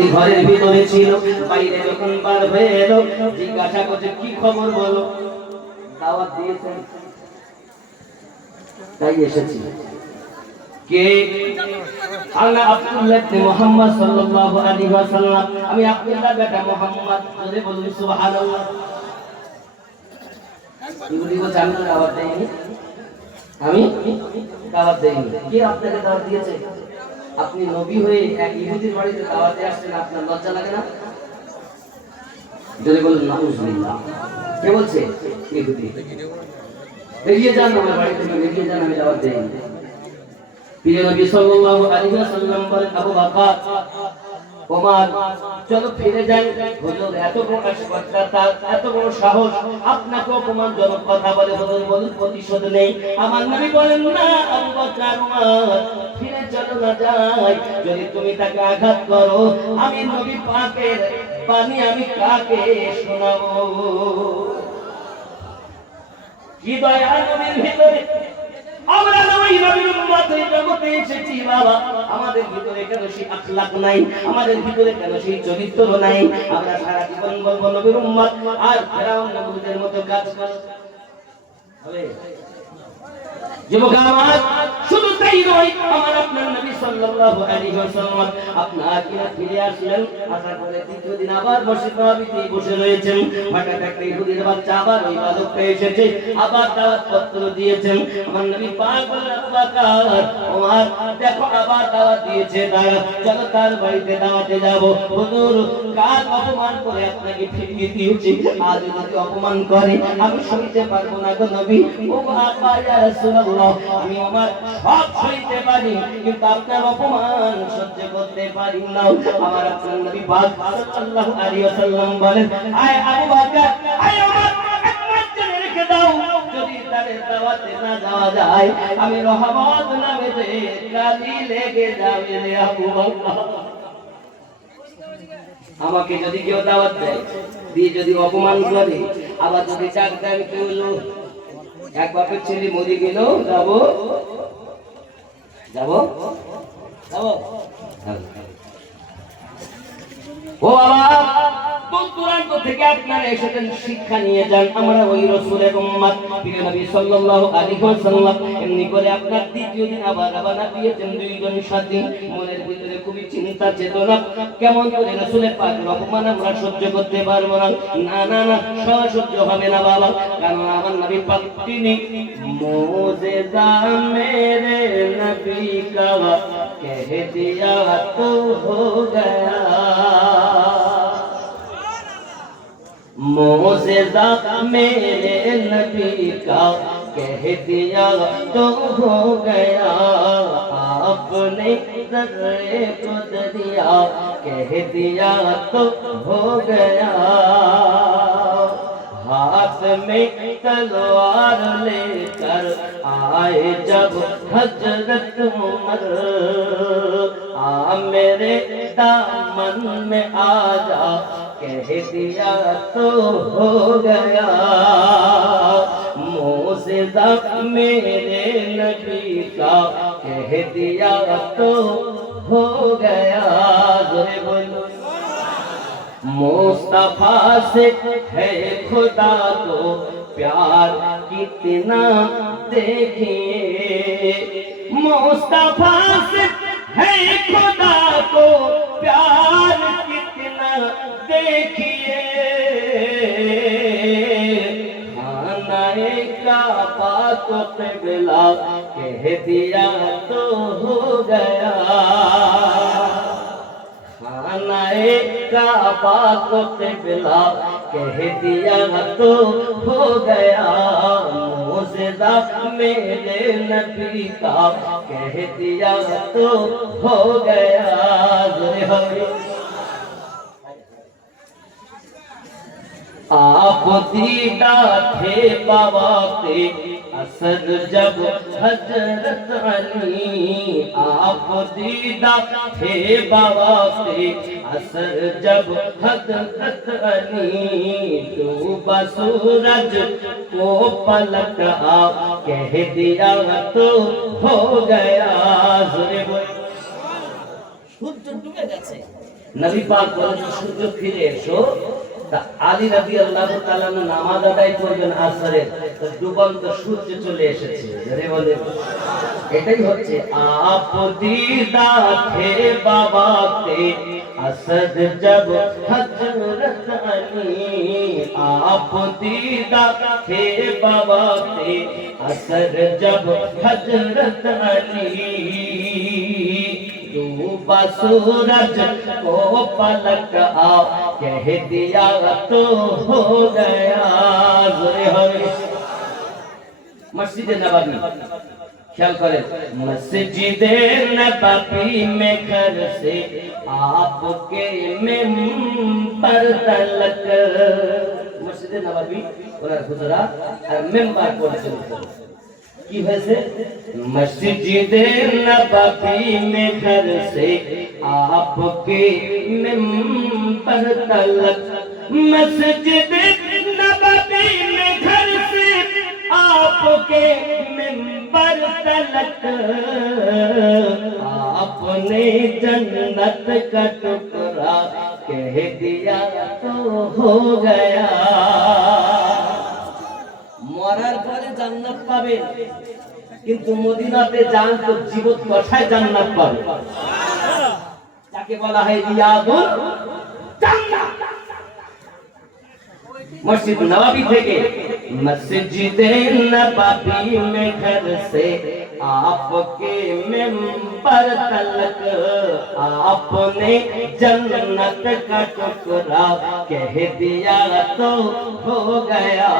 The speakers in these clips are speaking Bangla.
নবী ঘরের ভিতরে ছিল, বাইরে যখন বার হয়ে এলো জিজ্ঞাসা করছে কি খবর বলো। দাওয়াত দিয়েছেন তাই এসেছি। কে? আল্লাহ আব্দুল্লাহ ইবনে মুহাম্মদ সাল্লাল্লাহু আলাইহি ওয়াসাল্লাম। আমি আব্দুল্লাহ বেটা মুহাম্মদ। জোরে বলুন সুবহানাল্লাহ। ইহুদি বলছে আমি তো দাওয়াত দেইনি, আমি দাওয়াত দেইনি। কে আপনাকে দাওয়াত দিয়েছে? আপনি নবী হয়ে এক ইহুদির বাড়িতে দাওয়াতে আসছেন, আপনার লজ্জা লাগে না? জোরে বলুন নাউজুবিল্লাহ। কে বলছে? ইহুদি। বেরিয়ে যান আমার বাড়ি থেকে, বেরিয়ে যান, আমি দাওয়াত দেইনি। প্রিয় নবী সাল্লাল্লাহু আলাইহি ওয়াসাল্লাম বলেন আবু বকর, ওমর চলো ফিরে যাই। হুজুর এত বড় স্পর্ধা, এত বড় সাহস, আপনাকে অপমানজনক কথা বলে হুজুর বলুন প্রতিশোধ নেই। আমার নবী বলেন না আবু বকর, ওমর ফিরে চলো না যাই। যদি তুমি তাকে আঘাত করো আমি নবী পাকের বাণী আমি কাকে শোনাবো? কি দয়া নবীর ভিতরে। আমরা নবী নবীর উম্মত হয়ে জগতে এসেছি বাবা, আমাদের ভিতরে কেন সেই আখলাক নাই? আমাদের ভিতরে কেন সেই চরিত্র নাই? আমরা সারা জীবন বলবো নবীর উম্মত আর ফেরাউন নবীদের মতো কাজ হবে। যুবক আমার শুধু তাই নয়, আমার আপনার নবী সাল্লাল্লাহু আলাইহি ওয়াসাল্লাম আপনার কিনা ফিরে আসলেন। আসার পরে দ্বিতীয় দিন আবার মসজিদ নববীতে বসে রয়েছেন। হঠাৎ একটা ইহুদির বাচ্চা আবার ওই বালকটা এসেছে, আবার দাওয়াত পত্র দিয়েছেন। আমার নবী পাক বলেন আবু বকর, ওমর দেখো আবার দাওয়াত দিয়েছে, চলো তার বাড়িতে দাওয়াতে যাব। হুজুর কাল অপমান করে আপনাকে ফিরিয়ে দিয়েছি, আজ যদি অপমান করে আমি সইতে পারবো না গো নবী। ও বাবা ইয়া রাসূলুল্লাহ, আমি আমার সব সইতে পারি কিন্তু আপনার অপমান সহ্য করতে পারি না। আমার আপনার নবী পাক সাল্লাল্লাহু আলাইহি ওয়াসাল্লাম বলেন আয় আবু বকর, আয় ওমর, একবার জেনে রেখে দাও যদি তাদের দাওয়াতে না যাওয়া যায় আমি রহমত নামেতে কালি লেগে যাবে রে আবু বকর। আমাকে যদি কেউ দাওয়াত দেয় দিয়ে যদি অপমান করে আবার যদি ডাক দেয় কেউ এক বাপের ছেলে মরে গেল যাবো যাবো যাবো ও বাবা দূর দূরান্ত থেকে আপনারা এসেছেন শিক্ষা নিয়ে যান। আমরা ওই রাসূলের উম্মত প্রিয় নবী সাল্লাল্লাহু আলাইহি ওয়াসাল্লাম এমনি করে আপনার দ্বিতীয় দিন আবার রওনা দিয়েছেন দুইজন সাথী। মনের ভিতরে খুবই চিন্তা চেতনা, কেমন করে রাসূলের পাকের অপমান আমরা সহ্য করতে পারবো না। না না না, সহ্য হবে না বাবা, কারণ আমার নবী পাক তিনি মুজিজা মেরে নবী কা কহ দিয়া তো হো গয়া, मुझेज़ा मेरे नबी का कह दिया तो हो गया, आपने ज़र्रे को दिया कह दिया तो हो गया। हाथ में तलवार लेकर आए जब हजरत उमर, आ मेरे दामन में आ जा कह दिया तो हो गया, मुझेज़ा मेरे नबी का कह दिया तो हो गया। ज़ोरे बोलो मुस्तफा से है खुदा को प्यार कितना देखिए, मुस्तफा से है खुदा को प्यार कितना देखिए, खानाए काबा को क़िबला कह दिया तो हो गया, खानाए काबा को क़िबला कह दिया तो हो गया, मुजिज़ा मेरे नबी का कह दिया तो हो गया। आप दीदा थे बाबा के असर जब हजरत अली, आप दीदा थे बाबा के असर जब हजरत अली, डूबा सूरज को पलट आप कह दिया तो हो गया। सूरज डूबे গেছে নবী পাক বলেন সূর্য ফিরে এসো। তা আলী রাদিয়াল্লাহু তাআলা নামাজ আদায় করবেন আসরের, তো ডুবন্ত সূর্য চলে এসেছে। জোরে বলে এটাই হচ্ছে আপ দিদা थे बाबा के असद जब हजरत अली, आप दीदा थे बाबा के असद जब हजरत अली, डूबा सूरज को पलट आओ कह दिया तो हो गया। मस्जिद नबवी ख्याल करें, मस्जिद नबवी में घर से आपके मेंबर तलक, मस्जिद नबवी ওনার হুজুরা আর মেম্বার করেছেন কি হয়েছে, मस्जिद नबवी में घर से आपके मेंबर तलक, मस्जिद नबवी में घर से आपके मेंबर तलक, आपने जन्नत का टुकड़ा कह दिया तो हो गया। মরার পরে জান্নাত পাবে, কিন্তু মদিনাতে যান তো জীবত দশায় জান্নাত পাবে, যাকে বলা হয় রিয়াদুল জান্নাত। मस्जिद नबवी থেকে मस्जिद नबवी में घर से आपके मेंबर तलक, आपने जन्नत का टुकड़ा कह दिया तो हो गया,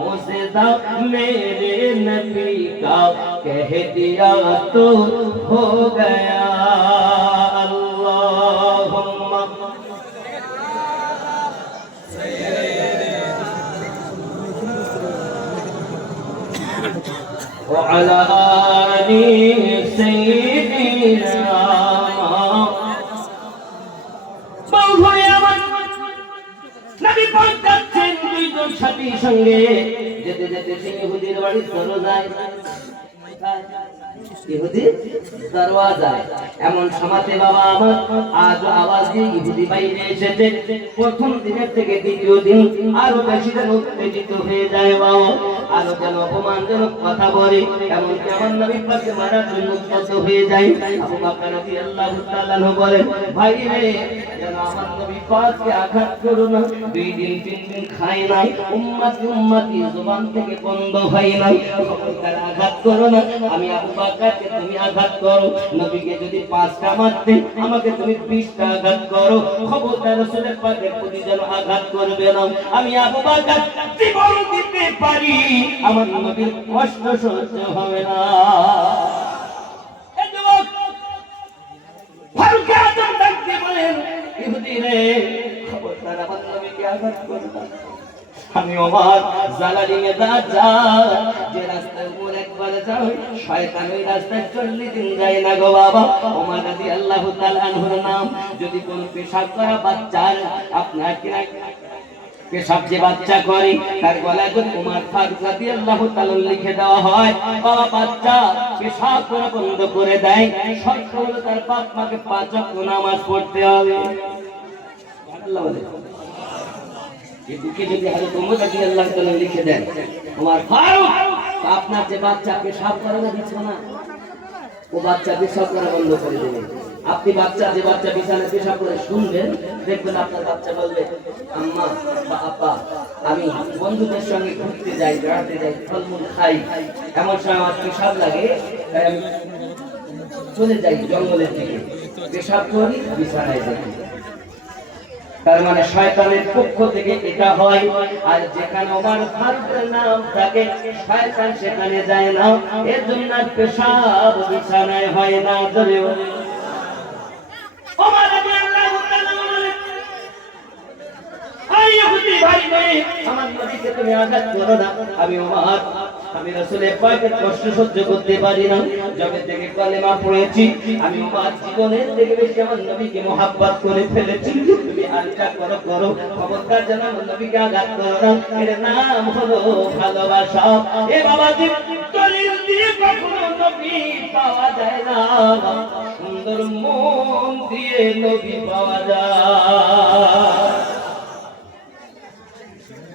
मौजज़ा मेरे नबी का कह दिया तो हो गया। अल्लाहुम्मा وعلى آل سيدنا নবী পাক যাচ্ছেন দুইজন সাথীর সঙ্গে, যেতে যেতে তিনি ইহুদির বাড়ি চলে যায়। ইহুদি দরওয়াজায় এমন সমাতে বাবা আমার আজ আওয়াজ দিয়ে ইহুদি বাইরে এসেছে। প্রথম দিনের থেকে দ্বিতীয় দিন আরো বেশি যেন উত্তেজিত হয়ে যায়, বাবা আরো যেন অপমানজনক কথা বলে, এমনকি আমার নবী পাককে মারার জন্য উদ্যত হয়ে যায়। আবু বকর রাদিয়াল্লাহু তাআলা বলেন, ভাই রে যেন আমার নবী পাককে আঘাত করো না, 2 দিন 3 দিন খাই নাই, উম্মতি উম্মতি জবান থেকে বন্ধ হয় নাই, খবরদার আঘাত করো না। আমি আবু বকরকে তুমি আঘাত করো, নবীকে যদি 5টা মারতে আমাকে তুমি 20টা আঘাত করো, খবরদার রাসূলের পাকের প্রতি যেন আঘাত করবে না। আমি আবু বকর জীবন দিতে পারি, আমার নবীর কষ্ট সহ্য হবে না। এই যুবক ফারুক আযম ডাকতে বলেন, ইহুদি রে খবরদার আমার নবীকে আঘাত করবে না। আমি ওমর জালালি মেজাজ যে রাস্তার উপর একবার যাও, শয়তান ওই রাস্তায় 40 দিন যায় না গো বাবা। ওমর রাদিয়াল্লাহু তাআলা আনহুর নাম, যদি কোন পেশাব করা বাচ্চার আপনার কিনা পেশাব যে বাচ্চা করে তার গলায় যদি ওমর ফারুক রাদিয়াল্লাহু তাআলা লিখে দেওয়া হয়, বাবা বাচ্চা পেশাব করা বন্ধ করে দেয়, শর্ত হলো তার বাপ মাকে 5 ওয়াক্ত নামাজ পড়তে হবে। আল্লাহ বলে যদি হযরত ওমর রাদিয়াল্লাহু তাআলা লিখে দেন, ওমর ফারুক আপনার যে বাচ্চা পেশাব করে না বিছানা, ও বাচ্চা পেশাব করা বন্ধ করে দেবে। আপনি যে বাচ্চা বিছানায় পেশাব করে শুনবেন, দেখবেন আপনার বাচ্চা বলবে, আম্মা বা আব্বা আমি বন্ধুদের সঙ্গে ঘুরতে যাই, বেড়াতে যাই, ফলমূল খাই, এমন সময় আমার পেশাব লাগে, তাই আমি চলে যাই জঙ্গলের দিকে, পেশাব করি বিছানায় যাই। তার মানে শয়তানের পক্ষ থেকে এটা হয়। আর যেখানে ওমর ফারুকের নাম থাকে শয়তান সেখানে যায় না, এর জন্য পেশাব বিছানায় হয় না। ধরে ওমর রাদিয়াল্লাহু তাআলা বলেন, আই ইহুদি ভাই ভাই আমার নবীকে তুমি আঘাত করো না। আমি রাসূলের পাকের কষ্ট সহ্য করতে পারি না। যবে থেকে কালেমা পড়েছি আমি ওমর জীবনের থেকে বেশি আমার নবীকে মহব্বত করে ফেলেছি। তুমি আলকা করো, খবরদার যেন আমার নবীকে আঘাত করো না, এর নাম হলো ভালোবাসা। এ বাবাজি দলিল দিয়ে কখনো নবী পাওয়া যায় না, সুন্দর মন দিয়ে নবী পাওয়া যায়।